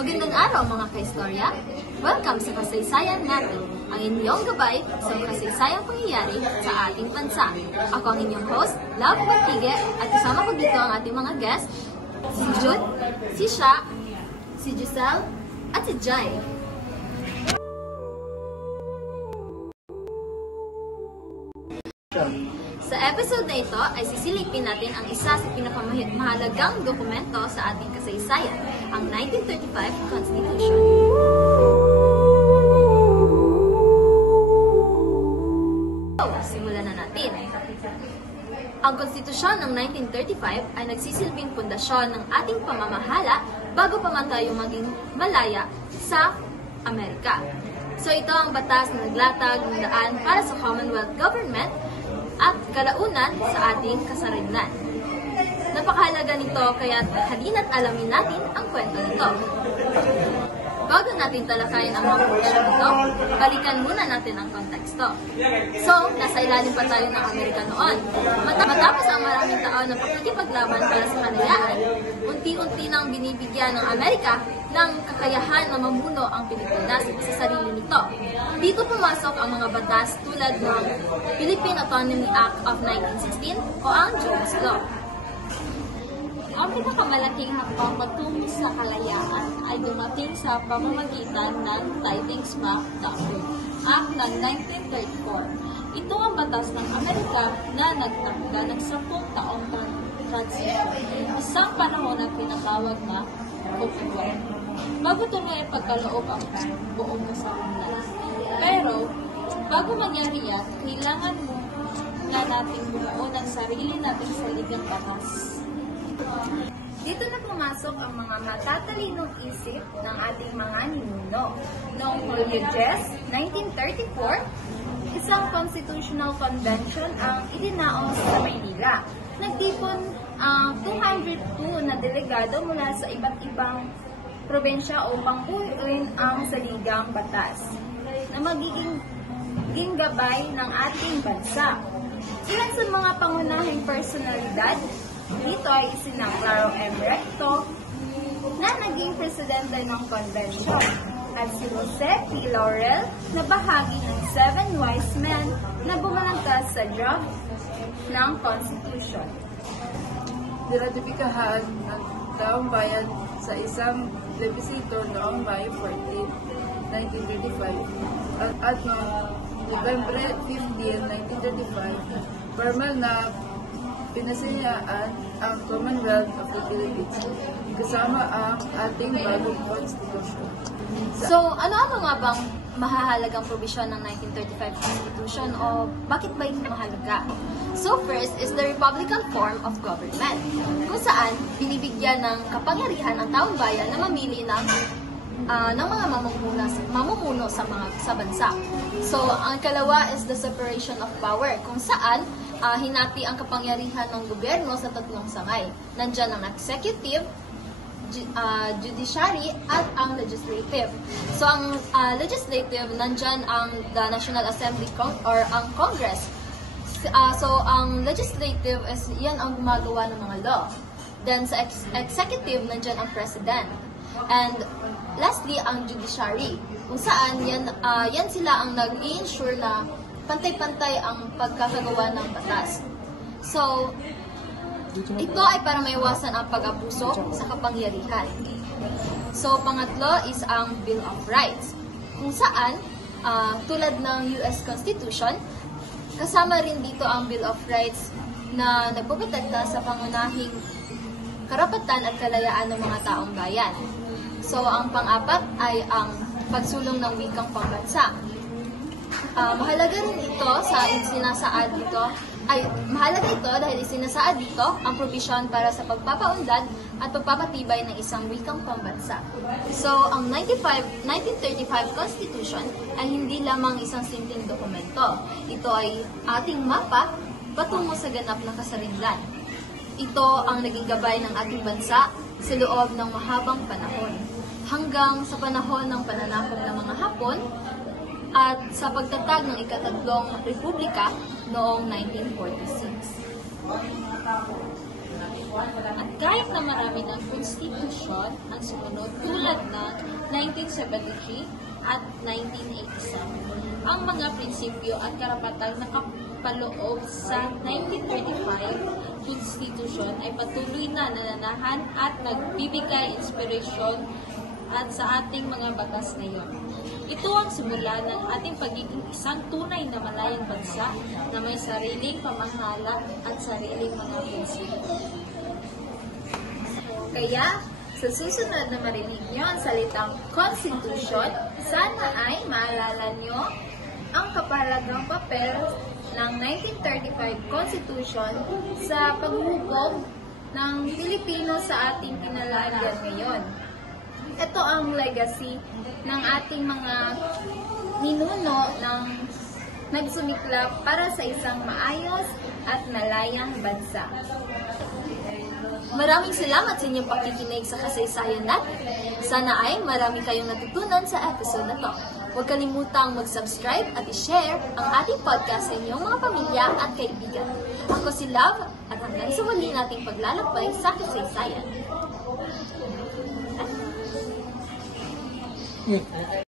Magandang araw mga kaistorya! Welcome sa kasaysayan natin, ang inyong gabay sa kasaysayang pangyayari sa ating bansa. Ako ang inyong host, Love Batige, at kasama ko dito ang ating mga guests, si Jude, si Sha, si Giselle, at si Jai. Sa episode na ito ay sisilipin natin ang isa sa pinakamahalagang dokumento sa ating kasaysayan, ang 1935 Constitution. Simulan na natin. Ang konstitusyon ng 1935 ay nagsisilbing pundasyon ng ating pamamahala bago pa man tayo maging malaya sa Amerika. So ito ang batas na naglatag ng daan para sa Commonwealth Government at kalaunan sa ating kasarilan. Napakahalaga nito kaya halina't alamin natin ang kwento nito. Bago natin talakayin ang mga provision nito, balikan muna natin ang konteksto. So, nasa ilalim pa tayo ng Amerika noon. Matapos ang maraming taon na pakikipaglaban para sa kalayaan, unti-unti nang binibigyan ng Amerika ng kakayahan na mamuno ang Pilipinas sa sarili nito. Dito pumasok ang mga batas tulad ng Philippine Autonomy Act of 1916 o ang Jones Law. Ang pinakamalaking hakbang patungo sa kalayaan ay dumating sa pamamagitan ng Tydings-Mack Act ng 1934. Ito ang batas ng Amerika na nagtakda ng 10 taong transition, isang panahon na pinatawag na Open War, bago tuloy ang pagkaloob ang buong kasalukuyan. Pero, bago mangyari yan, kailangan mo na natin bumuo ng sarili nating saligang batas. Dito na pumasok ang mga matatalinong isip ng ating mga ninuno. Noong Hulyo 10, 1934, isang constitutional convention ang idinaos sa Maynila. Nagtipon ang 202 na delegado mula sa iba't ibang probensya upang buuin ang saligang batas na magiging gabay ng ating bansa. Ilan sa mga pangunahing personalidad dito ay sina Claro M. Recto na naging presidente ng convention at si Jose P. Laurel na bahagi ng 7 wise men na bumalangkas sa draft ng Constitution. Niratifikahan ng taong bayan sa isang plebisito noong May 14, 1935 at noong November 15, 1935, formal na pinasayaan ang Commonwealth of the Philippines kasama ang ating bagong Constitution. So, ano ang mga bang mahahalagang provision ng 1935 Constitution o bakit ba ito mahalaga? So, first is the Republican form of government, kung saan binibigyan ng kapangyarihan ang taong bayan na mamili ng mga mamumuno sa bansa. So, ang kalawa is the separation of power, kung saan hinati ang kapangyarihan ng gobyerno sa tatlong sangay. Nandiyan ang executive, judiciary, at ang legislative. So, ang legislative, nandyan ang the National Assembly or ang Congress. So, ang legislative is yan ang gumagawa ng mga law. Then, sa executive, nandyan ang president. And lastly, ang judiciary, kung saan yan sila ang nag-i-ensure na pantay-pantay ang pagkakagawa ng batas. So, ito ay para maiwasan ang pag-abuso sa kapangyarihan. So, pangatlo is ang Bill of Rights, kung saan, tulad ng US Constitution, kasama rin dito ang Bill of Rights na nagpoprotekta sa pangunahing karapatan at kalayaan ng mga taong bayan. So, ang pang-apat ay ang pagsulong ng wikang pambansa. Mahalaga rin ito mahalaga ito dahil isinasaad dito ang provision para sa pagpapaunlad at pagpapatibay ng isang wikang pambansa. So, ang 1935 Constitution ay hindi lamang isang simpleng dokumento. Ito ay ating mapa patungo sa ganap na kasarinlan. Ito ang naging gabay ng ating bansa sa loob ng mahabang panahon, hanggang sa panahon ng pananakop ng mga Hapon at sa pagtatag ng ika-3 Republika noong 1946. At kahit na marami ng konstitusyon ang sumunod tulad ng 1973 at 1987. Ang mga prinsipyo at karapatang nakapaloob sa 1935 Constitution ay patuloy na nananahan at nagbibigay inspirasyon at sa ating mga batas ngayon. Ito ang simula ng ating pagiging isang tunay na malayang bansa na may sariling pamahala at sariling mga prinsipyo. Kaya, sa susunod na marinig nyo ang salitang Constitution, sana ay maalala nyo ang kapahalagang papel ng 1935 Constitution sa paghubog ng Pilipino sa ating kinalagan ngayon. Ito ang legacy ng ating mga ninuno ng nagsumiklap para sa isang maayos at malayang bansa. Maraming salamat sa inyong pakikinig sa kasaysayan natin. Sana ay marami kayong natutunan sa episode na to. Huwag kalimutang mag-subscribe at i-share ang ating podcast sa inyong mga pamilya at kaibigan. Ako si Love at hanggang sa muli nating paglalakbay sa kasaysayan.